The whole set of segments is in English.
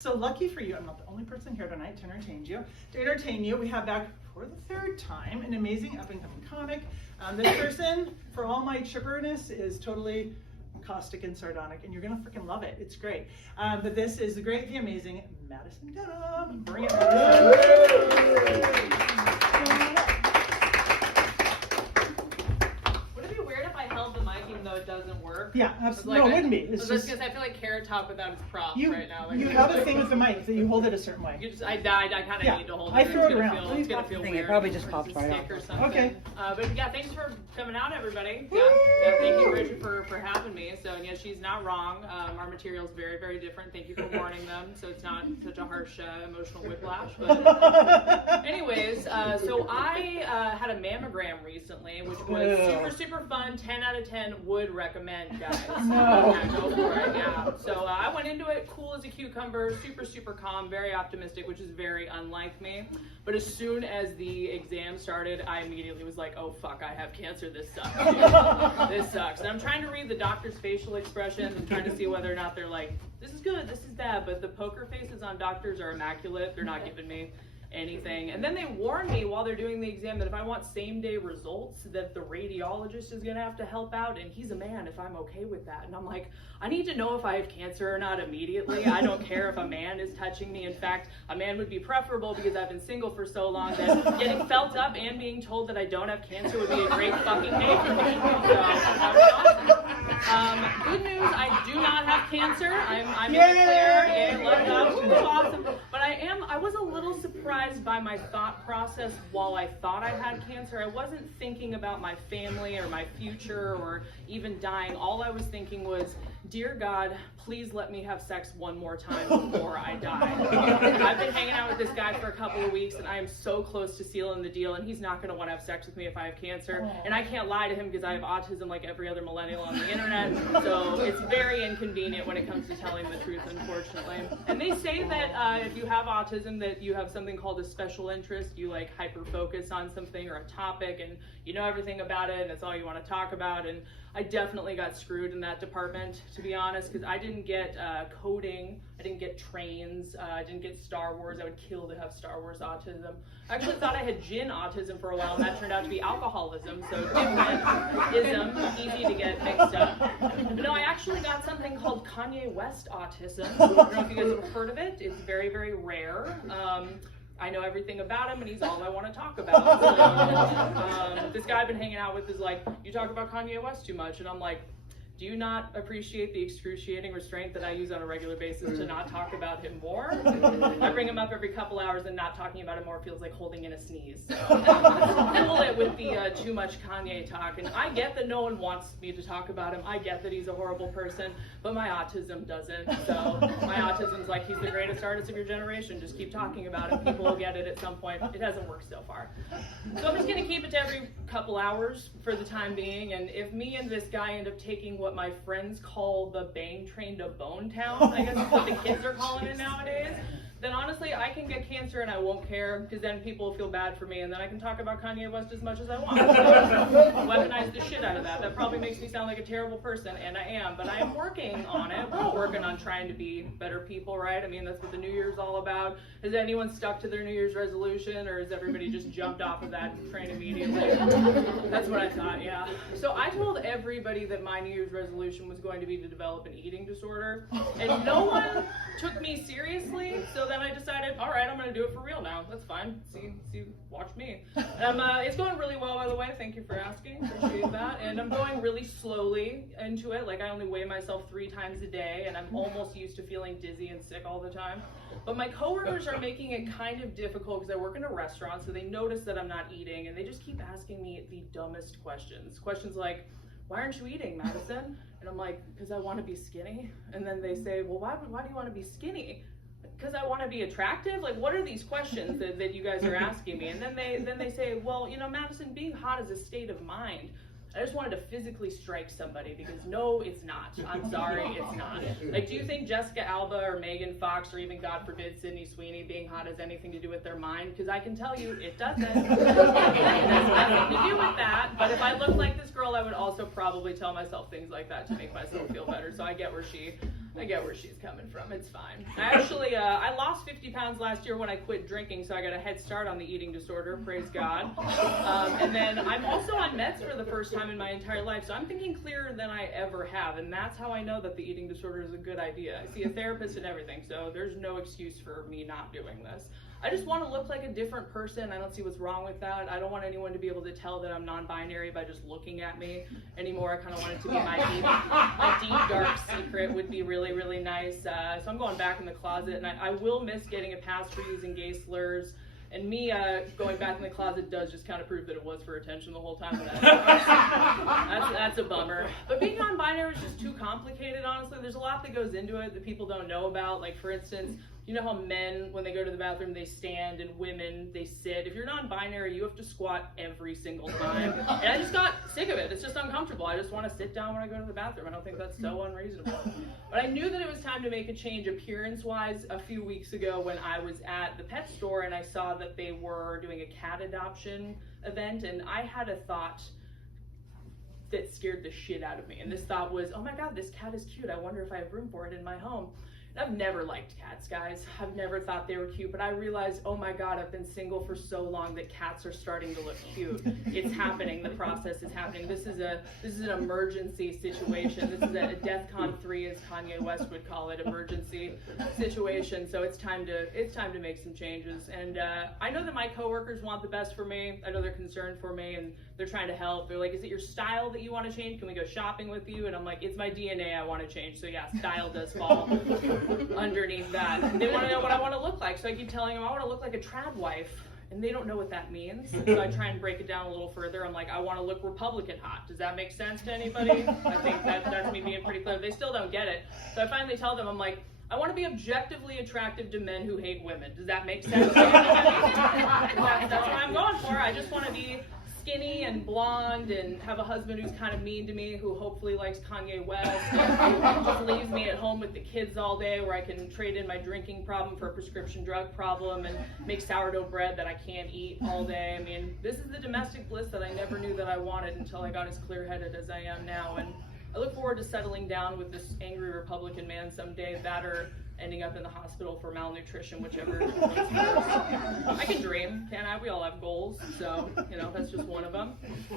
So lucky for you, I'm not the only person here tonight to entertain you. We have back for the third time an amazing up-and-coming comic. This person, for all my chipperness, is totally caustic and sardonic, and you're gonna freaking love it. It's great. But this is the great, the amazing Madison Dunham. Bring it, Madison. It doesn't work. Yeah, absolutely. No, it wouldn't be. It's just because I feel like Carrot Top without its props right now. Like, you have a thing with the mic that you hold it a certain way. I kind of need to hold it. I throw it around. It's gonna feel weird. It probably just popped right off. Okay. But yeah, thanks for coming out, everybody. Yeah, thank you, Bridget, for having me. So yeah, she's not wrong. Our material is very, very different. Thank you for warning them, so it's not such a harsh emotional whiplash. But anyways, so I had a mammogram recently, which was super, super fun. 10 out of 10 would recommend, guys. Yeah, go for it. Yeah. So I went into it cool as a cucumber, super, super calm, very optimistic, which is very unlike me. But as soon as the exam started, I immediately was like, oh fuck, I have cancer. This sucks. This sucks. And I'm trying to read the doctor's facial expressions and trying to see whether or not they're like, this is good, this is bad. But the poker faces on doctors are immaculate. They're not giving me anything. And then they warn me while they're doing the exam that if I want same day results, that the radiologist is gonna have to help out, and he's a man if I'm okay with that. And I'm like, I need to know if I have cancer or not immediately. I don't care if a man is touching me. In fact, a man would be preferable because I've been single for so long that getting felt up and being told that I don't have cancer would be a great fucking day for me. So that was awesome. Good news, I do not have cancer. I'm in the clear. Yay, love that. Woo, awesome. But I was a little surprised by my thought process while I thought I had cancer. I wasn't thinking about my family or my future or even dying. All I was thinking was, dear God, please let me have sex one more time before I die. I've been hanging out with this guy for a couple of weeks, and I am so close to sealing the deal, and he's not going to want to have sex with me if I have cancer. And I can't lie to him because I have autism like every other millennial on the internet, so it's very inconvenient when it comes to telling the truth, unfortunately. And they say that if you have autism, that you have something called a special interest. You like hyper-focus on something or a topic, and you know everything about it, and that's all you want to talk about. And I definitely got screwed in that department, to be honest, because I didn't get coding, I didn't get trains, I didn't get Star Wars. I would kill to have Star Wars autism. I actually thought I had gin autism for a while, and that turned out to be alcoholism, so different ism, easy to get mixed up. But no, I actually got something called Kanye West autism. I don't know if you guys have heard of it. It's very, very rare. I know everything about him, and he's all I want to talk about. So, this guy I've been hanging out with is like, you talk about Kanye West too much, and I'm like, do you not appreciate the excruciating restraint that I use on a regular basis to not talk about him more? I bring him up every couple hours, and not talking about him more feels like holding in a sneeze. So, cool it with the too much Kanye talk. And I get that no one wants me to talk about him. I get that he's a horrible person, but my autism doesn't. So my autism's like, he's the greatest artist of your generation. Just keep talking about him. People will get it at some point. It hasn't worked so far. So I'm just going to keep it to every couple hours for the time being. And if me and this guy end up taking what my friends call the bang train to Bone Town, I guess that's what the kids are calling it nowadays, then honestly I can get cancer and I won't care, because then people will feel bad for me, and then I can talk about Kanye West as much as I want. So weaponize the shit out of that. That probably makes me sound like a terrible person, and I am, but I am working on it. We're working on trying to be better people, right? I mean, that's what the New Year's all about. Has anyone stuck to their New Year's resolution, or has everybody just jumped off of that train immediately? That's what I thought, yeah. So I told everybody that my New Year's resolution was going to be to develop an eating disorder, and no one took me seriously. So then I decided, all right, I'm going to do it for real now. That's fine. See, watch me. It's going really well, by the way. Thank you for asking. Appreciate that. And I'm going really slowly into it. Like, I only weigh myself 3 times a day, and I'm almost used to feeling dizzy and sick all the time. But my coworkers are making it kind of difficult because I work in a restaurant, so they notice that I'm not eating, and they just keep asking me the dumbest questions. Questions like, why aren't you eating, Madison? And I'm like, because I want to be skinny. And then they say, well, why do you want to be skinny? Because I want to be attractive? Like, what are these questions that you guys are asking me? And then they say, well, you know, Madison, being hot is a state of mind. I just wanted to physically strike somebody, because no, it's not. I'm sorry, it's not. Like, do you think Jessica Alba or Megan Fox or even, God forbid, Sydney Sweeney being hot has anything to do with their mind? Because I can tell you, it doesn't. It has nothing to do with that. But if I looked like this girl, I would also probably tell myself things like that to make myself feel better. So I get where she I get where she's coming from. It's fine. I actually, I lost 50 pounds last year when I quit drinking, so I got a head start on the eating disorder, praise God. And then I'm also on meds for the first time in my entire life, so I'm thinking clearer than I ever have, and that's how I know that the eating disorder is a good idea. I see a therapist and everything, so there's no excuse for me not doing this. I just want to look like a different person. I don't see what's wrong with that. I don't want anyone to be able to tell that I'm non-binary by just looking at me anymore. I kind of want it to be my deep, dark secret would be really, really nice. So I'm going back in the closet, and I will miss getting a pass for using gay slurs. And me going back in the closet does just kind of prove that it was for attention the whole time. That's a bummer. But being non-binary is just too complicated, honestly. There's a lot that goes into it that people don't know about. Like, for instance, you know how men, when they go to the bathroom, they stand, and women, they sit. If you're non-binary, you have to squat every single time. And I just got sick of it. It's just uncomfortable. I just want to sit down when I go to the bathroom. I don't think that's so unreasonable. But I knew that it was time to make a change appearance-wise a few weeks ago when I was at the pet store, and I saw that they were doing a cat adoption event, and I had a thought that scared the shit out of me. And this thought was, oh my God, this cat is cute. I wonder if I have room for it in my home. I've never liked cats, guys. I've never thought they were cute, but I realized, oh my God, I've been single for so long that cats are starting to look cute. It's happening. The process is happening. This is an emergency situation. This is a DEFCON 3, as Kanye West would call it, emergency situation. So it's time to make some changes. And I know that my coworkers want the best for me. I know they're concerned for me, and they're trying to help. They're like, is it your style that you want to change? Can we go shopping with you? And I'm like, it's my DNA I want to change. So yeah, style does fall underneath that. They want to know what I want to look like. So I keep telling them I want to look like a trad wife. And they don't know what that means. So I try and break it down a little further. I'm like, I want to look Republican hot. Does that make sense to anybody? I think that's me being pretty clear. They still don't get it. So I finally tell them, I'm like, I want to be objectively attractive to men who hate women. Does that make sense to anybody? That's what I'm going for. I just want to be skinny and blonde and have a husband who's kind of mean to me, who hopefully likes Kanye West, and just leaves me at home with the kids all day, where I can trade in my drinking problem for a prescription drug problem and make sourdough bread that I can't eat all day. I mean, this is the domestic bliss that I never knew that I wanted until I got as clear-headed as I am now. And I look forward to settling down with this angry Republican man someday, that or ending up in the hospital for malnutrition, whichever comes first. I can dream, can't I? We all have goals, so, that's just one of them.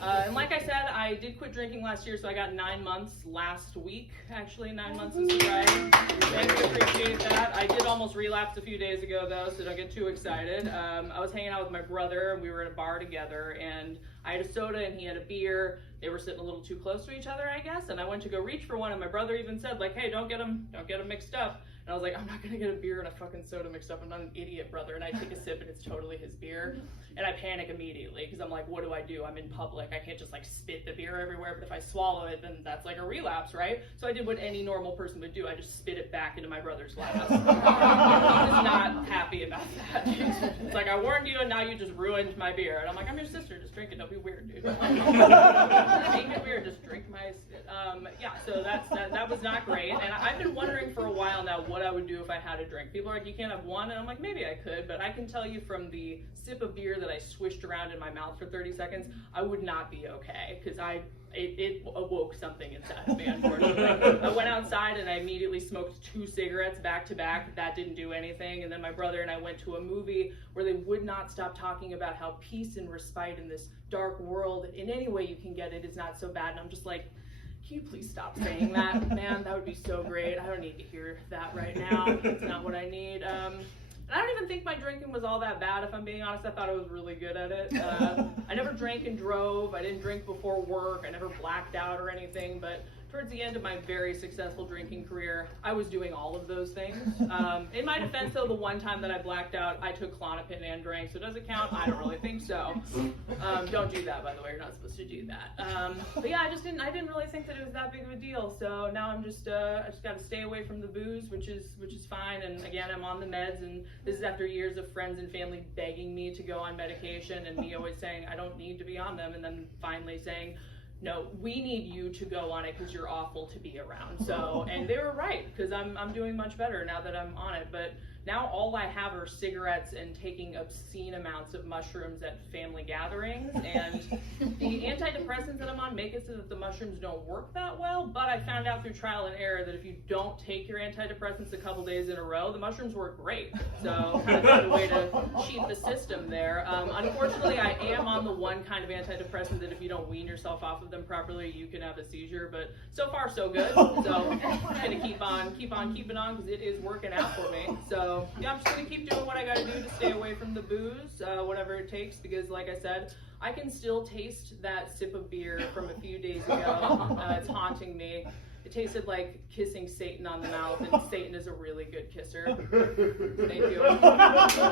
And like I said, I did quit drinking last year, so I got 9 months last week, actually, 9 months of sobriety. Thank you, appreciate that. I did almost relapse a few days ago, though, so don't get too excited. I was hanging out with my brother, and we were at a bar together, and I had a soda, and he had a beer. They were sitting a little too close to each other, I guess, and I went to go reach for one, and my brother even said, like, hey, don't get them mixed up. And I was like, I'm not gonna get a beer and a fucking soda mixed up. I'm not an idiot, brother. And I take a sip and it's totally his beer. And I panic immediately because I'm like, what do? I'm in public. I can't just like spit the beer everywhere. But if I swallow it, then that's like a relapse, right? So I did what any normal person would do. I just spit it back into my brother's glass. He was not happy about that. It's like, I warned you and now you just ruined my beer. And I'm like, I'm your sister. Just drink it. Don't be weird, dude. Make it weird. Just drink my spit. So that was not great. And I've been wondering for a while now what I would do if I had a drink. People are like, you can't have one, and I'm like, maybe I could, but I can tell you from the sip of beer that I swished around in my mouth for 30 seconds, I would not be okay, because it awoke something inside of me, unfortunately. I went outside and I immediately smoked 2 cigarettes back to back. That didn't do anything. And then my brother and I went to a movie where they would not stop talking about how peace and respite in this dark world, in any way you can get it, is not so bad. And I'm just like, can you please stop saying that? Man, that would be so great. I don't need to hear that right now. It's not what I need. And I don't even think my drinking was all that bad, if I'm being honest. I thought I was really good at it. I never drank and drove. I didn't drink before work. I never blacked out or anything. But towards the end of my very successful drinking career, I was doing all of those things. In my defense, though, the one time that I blacked out, I took Klonopin and drank. So does it count? I don't really think so. Don't do that, by the way. You're not supposed to do that. But yeah, I didn't really think that it was that big of a deal. So now I just got to stay away from the booze, which is fine. And again, I'm on the meds, and this is after years of friends and family begging me to go on medication, and me always saying I don't need to be on them, and then finally saying, no, we need you to go on it because you're awful to be around. So, and they were right, because I'm doing much better now that I'm on it. But Now all I have are cigarettes and taking obscene amounts of mushrooms at family gatherings. And the antidepressants that I'm on make it so that the mushrooms don't work that well. But I found out through trial and error that if you don't take your antidepressants a couple days in a row, the mushrooms work great. So kind of found a way to cheat the system there. Unfortunately, I am on the one kind of antidepressant that if you don't wean yourself off of them properly, you can have a seizure. But so far, so good. So I'm gonna keep on keeping on because it is working out for me. So yeah, I'm just gonna keep doing what I gotta do to stay away from the booze, whatever it takes. Because like I said, I can still taste that sip of beer from a few days ago. It's haunting me. It tasted like kissing Satan on the mouth, and Satan is a really good kisser. Thank you.